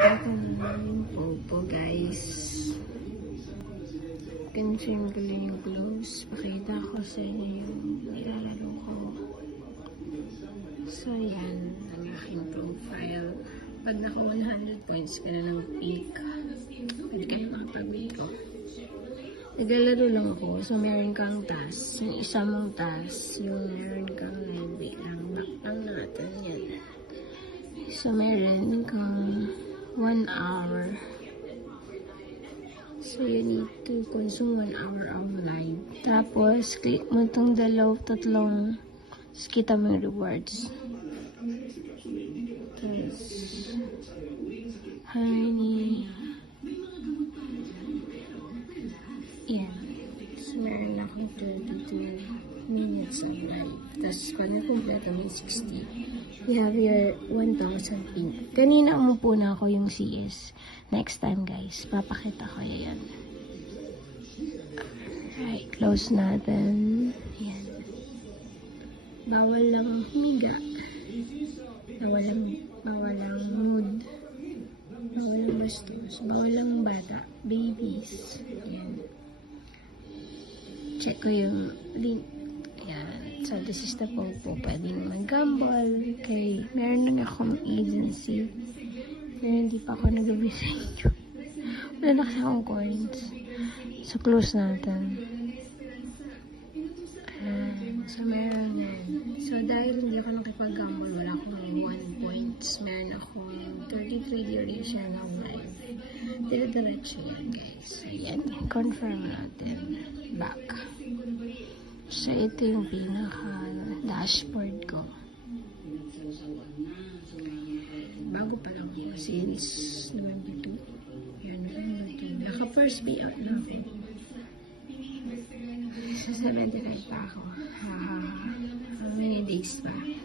Ito na yung Popo, guys. Confirm ko lang yung close. Pakita ko sa inyo yung nilalaro ko. So, yan ang aking profile. Pag naka 100 points ka na ng peak, pwede ka na makapag-wake. Naglalaro lang ako. So, meron kang task. Yung isa mong task, yung meron kang wait lang. Back lang natin yan. So, meron kang 1 hour. So, you need to consume 1 hour of live. Tapos, click mo itong tatlong kita mo yung rewards. Tapos, honey. Yan. So, meron akong 32 minutes of live. Tapos, pag na-complete mo yung 60, you have your 1,000 pink. Kanina umupo na ako yung CS. Next time, guys, papakita ko yan. Alright, close natin. Yan. Bawal lang humiga. Bawal lang mood. Bawal lang bastos. Bawal lang bata. Babies. Yan. Check ko yung link. Ayan. So, this is the Popo. Pwedeng mag-gamble. Okay. Meron lang akong agency. Pero hindi pa ako nag-visit. Wala na kasi akong coins. So, close natin. So, meron yan. So, dahil hindi ako nakipag-gamble, wala akong 1 points. Meron akong 33 duration of life. Dire-diretso yan, guys. So, yan. Confirm natin. Back. So, ito yung pinaka-dashboard ko. Bago pa lang ako since November 2. Yan, November 2. Naka-first payout na ako. Sa 75 pa ako. How many days pa? Yan,